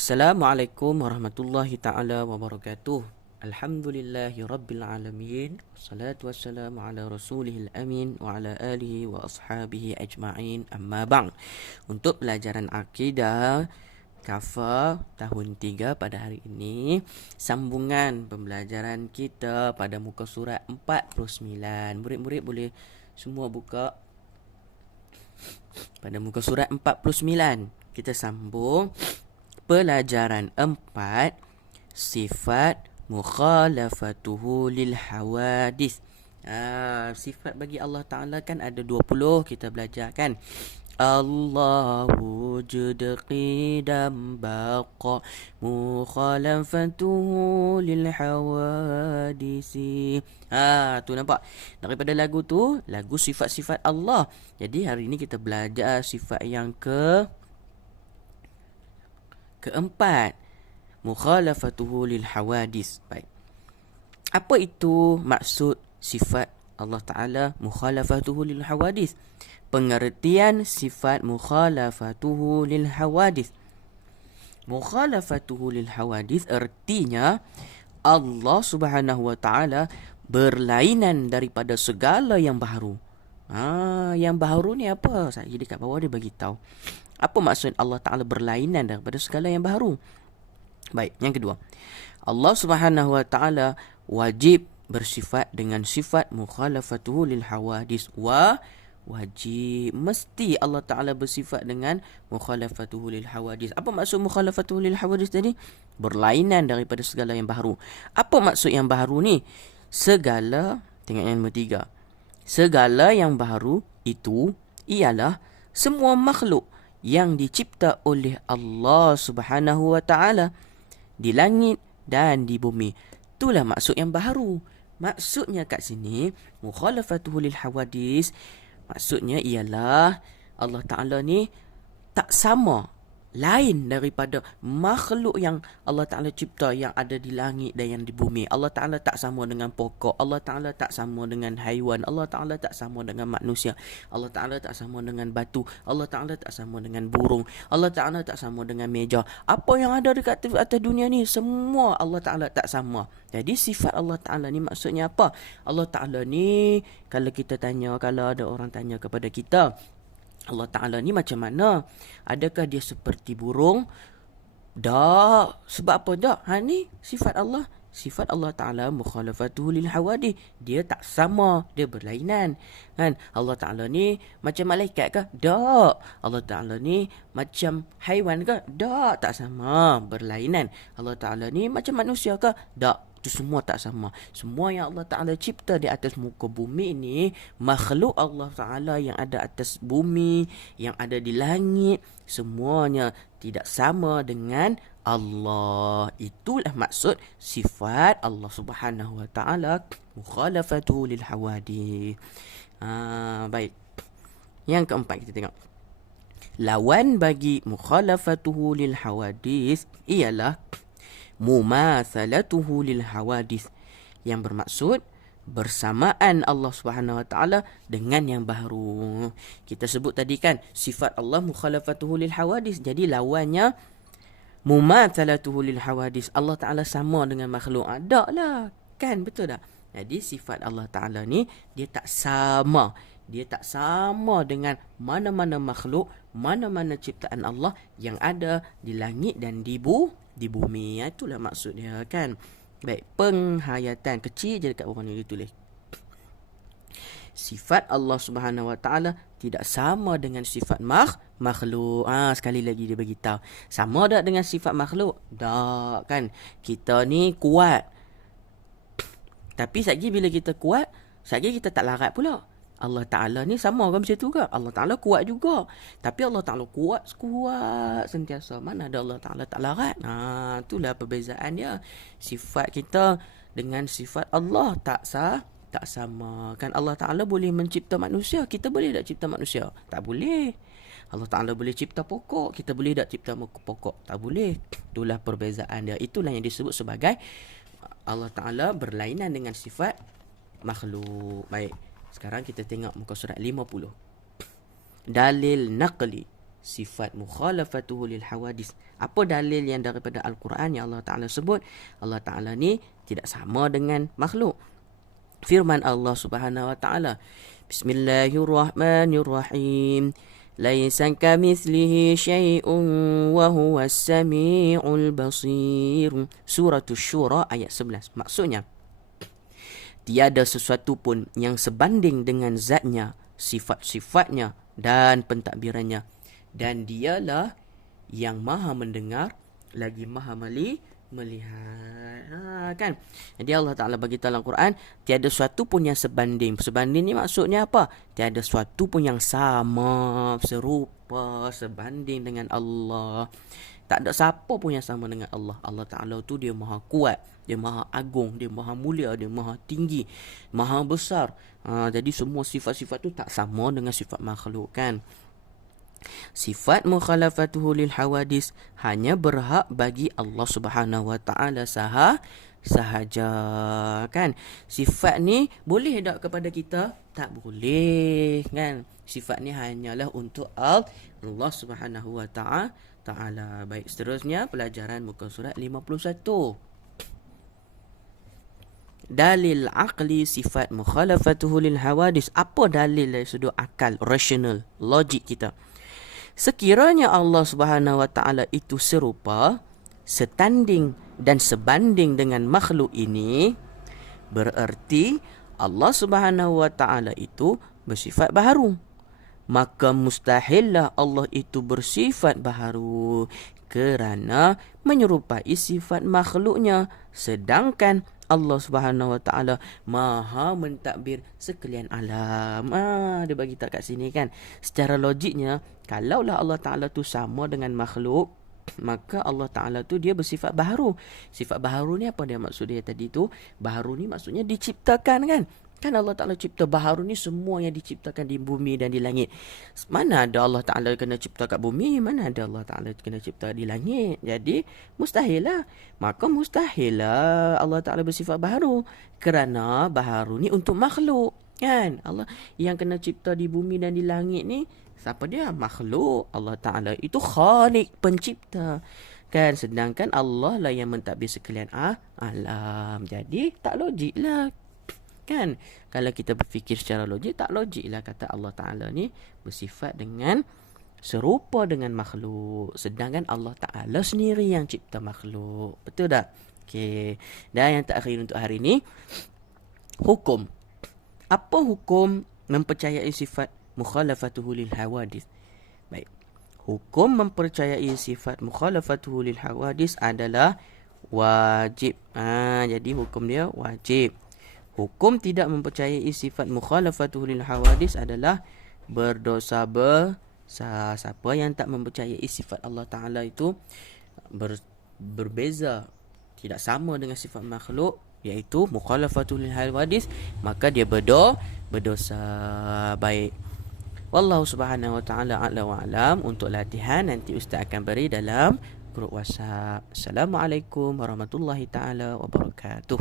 Assalamualaikum warahmatullahi ta'ala wabarakatuh. Alhamdulillahi rabbil alamin. Wassalatu wassalamu ala rasulihil amin wa ala alihi wa ashabihi ajma'in, amma ba'd. Untuk pelajaran akidah Kafa tahun 3 pada hari ini, sambungan pembelajaran kita pada muka surat 49. Murid-murid boleh semua buka pada muka surat 49. Kita sambung pelajaran 4, sifat mukhalafatuhu lil hawadis. Sifat bagi Allah Ta'ala kan ada 20, kita belajar kan. Allahu wujud qidam baqa mukhalafatuhu lil hawadisi. Tu nampak daripada lagu tu, lagu sifat-sifat Allah. Jadi hari ini kita belajar sifat yang keempat, mukhalafatuhu lil hawadis. Baik. Apa itu maksud sifat Allah Ta'ala mukhalafatuhu lil hawadis? Pengertian sifat mukhalafatuhu lil hawadis. Mukhalafatuhu lil hawadis artinya Allah Subhanahu wa Ta'ala berlainan daripada segala yang baharu. Yang baharu ni apa? Saya dekat bawah dia bagi tahu. Apa maksud Allah Ta'ala berlainan daripada segala yang baharu? Baik, yang kedua, Allah Subhanahu wa Ta'ala wajib bersifat dengan sifat mukhalafatuhu lil hawadis. Wajib, mesti Allah Ta'ala bersifat dengan mukhalafatuhu lil hawadis. Apa maksud mukhalafatuhu lil hawadis tadi? Berlainan daripada segala yang baharu. Apa maksud yang baharu ni? Segala, tengok yang nombor 3. Segala yang baharu itu ialah semua makhluk yang dicipta oleh Allah Subhanahu wa Ta'ala di langit dan di bumi. Itulah maksud yang baharu. Maksudnya kat sini, mukhalafatuhu lil hawadis, maksudnya ialah Allah Ta'ala ni tak sama, lain daripada makhluk yang Allah Ta'ala cipta yang ada di langit dan yang di bumi. Allah Ta'ala tak sama dengan pokok. Allah Ta'ala tak sama dengan haiwan. Allah Ta'ala tak sama dengan manusia. Allah Ta'ala tak sama dengan batu. Allah Ta'ala tak sama dengan burung. Allah Ta'ala tak sama dengan meja. Apa yang ada dekat atas dunia ni, semua Allah Ta'ala tak sama. Jadi sifat Allah Ta'ala ni maksudnya apa? Allah Ta'ala ni, kalau ada orang tanya kepada kita, Allah Ta'ala ni macam mana? Adakah dia seperti burung? Tak. Sebab apa tak? Ni sifat Allah. Sifat Allah Ta'ala mukhalafatuhu lil hawadis. Dia tak sama. Dia berlainan. Kan? Allah Ta'ala ni macam malaikat ke? Tak. Allah Ta'ala ni macam haiwan ke? Tak. Tak sama. Berlainan. Allah Ta'ala ni macam manusia ke? Tak. Itu semua tak sama. Semua yang Allah Ta'ala cipta di atas muka bumi ni, makhluk Allah Ta'ala yang ada atas bumi, yang ada di langit, semuanya tidak sama dengan Allah. Itulah maksud sifat Allah Subhanahu wa Ta'ala mukhalafatuhu lil hawadis. Baik. Yang keempat kita tengok. Lawan bagi mukhalafatuhu lil hawadis ialah mumathalatuhu lil hawadis, yang bermaksud bersamaan Allah Subhanahu wa Ta'ala dengan yang baharu. Kita sebut tadi kan sifat Allah mukhalafatuhu lil hawadis. Jadi lawannya mumathalatuhu lil hawadis. Allah Ta'ala sama dengan makhluk. Tak lah. Kan betul tak? Jadi sifat Allah Ta'ala ni dia tak sama. Dia tak sama dengan mana-mana makhluk, mana-mana ciptaan Allah yang ada di langit dan di bumi. Itulah maksud dia kan. Baik, penghayatan kecil je dekat bawah ni ditulis. Sifat Allah Subhanahu wa Ta'ala tidak sama dengan sifat makhluk. Sekali lagi dia beritahu. Sama tak dengan sifat makhluk? Tak kan. Kita ni kuat. Tapi satgi bila kita kuat, satgi kita tak larat pula. Allah Ta'ala ni sama kan macam tu ke? Allah Ta'ala kuat juga. Tapi Allah Ta'ala kuat sentiasa. Mana ada Allah Ta'ala tak larat? Itulah perbezaan dia. Sifat kita dengan sifat Allah tak sama. Kan Allah Ta'ala boleh mencipta manusia. Kita boleh tak cipta manusia? Tak boleh. Allah Ta'ala boleh cipta pokok. Kita boleh tak cipta pokok? Tak boleh. Itulah perbezaan dia. Itulah yang disebut sebagai Allah Ta'ala berlainan dengan sifat makhluk. Baik. Sekarang kita tengok muka surat 50. Dalil naqli. sifat mukhalafatuhu lil hawadis. Apa dalil yang daripada Al-Quran yang Allah Ta'ala sebut Allah Ta'ala ni tidak sama dengan makhluk? Firman Allah Subhanahu wa Ta'ala, Bismillahirrahmanirrahim. Laisa kamitslihi syai'un wa huwas samiul basir. Surah Asy-Syura ayat 11. Maksudnya, tiada sesuatu pun yang sebanding dengan zatnya, sifat-sifatnya dan pentadbirannya. Dan dialah yang maha mendengar lagi maha melihat. Kan? Jadi Allah Ta'ala bagi tahu dalam Quran, tiada sesuatu pun yang sebanding. Sebanding ni maksudnya apa? Tiada sesuatu pun yang sama, serupa, sebanding dengan Allah. Tak ada siapa pun yang sama dengan Allah. Allah Ta'ala tu dia maha kuat, dia maha agung, dia maha mulia, dia maha tinggi, maha besar. Jadi semua sifat-sifat tu tak sama dengan sifat makhluk, kan? Sifat mukhalafatuhu lil hawadis hanya berhak bagi Allah Subhanahu wa Ta'ala sahaja, kan? Sifat ni boleh tak kepada kita? Tak boleh, kan? Sifat ni hanyalah untuk Allah Subhanahu wa Ta'ala. Baik, seterusnya pelajaran muka surat 51. Dalil aqli sifat mukhalafatuhu lil hawadis. Apa dalil dari sudut akal, rasional, logik kita? Sekiranya Allah Subhanahu wa Ta'ala itu serupa, setanding dan sebanding dengan makhluk ini, bererti Allah Subhanahu wa Ta'ala itu bersifat baharu. Maka mustahillah Allah itu bersifat baharu kerana menyerupai sifat makhluknya. Sedangkan Allah Subhanahu wa Ta'ala maha mentadbir sekalian alam. Dia bagi tak kat sini, kan? Secara logiknya, kalaulah Allah Ta'ala tu sama dengan makhluk, maka Allah Ta'ala tu dia bersifat baharu. Sifat baharu ni apa dia maksud dia tadi tu? Baharu ni maksudnya diciptakan, kan? Kan Allah Ta'ala cipta baharu ni semua yang diciptakan di bumi dan di langit. Mana ada Allah Ta'ala kena cipta kat bumi, mana ada Allah Ta'ala kena cipta di langit. Jadi mustahil lah. Maka mustahil lah Allah Ta'ala bersifat baharu, kerana baharu ni untuk makhluk, kan? Allah yang kena cipta di bumi dan di langit ni siapa dia? Makhluk. Allah Ta'ala itu khaliq, pencipta, kan? Sedangkan Allah lah yang mentadbir sekalian alam. Jadi tak logik lah, kan? Kalau kita berfikir secara logik, tak logik lah kata Allah Ta'ala ni bersifat dengan serupa dengan makhluk, sedangkan Allah Ta'ala sendiri yang cipta makhluk. Betul tak? Okey. Dan yang terakhir untuk hari ni, hukum. Apa hukum mempercayai sifat mukhalafatuhu lil hawadis? Baik. Hukum mempercayai sifat mukhalafatuhu lil hawadis adalah wajib. Jadi hukum dia wajib. Hukum tidak mempercayai sifat mukhalafatuhu lil hawadis adalah berdosa besar. Siapa yang tak mempercayai sifat Allah Ta'ala itu berbeza, tidak sama dengan sifat makhluk, iaitu mukhalafatuhu lil hawadis, maka dia berdosa. Baik. Wallahu Subhanahu wa Ta'ala a'la wa a'lam. Untuk latihan nanti Ustaz akan beri dalam grup WhatsApp. Assalamualaikum warahmatullahi taala wabarakatuh.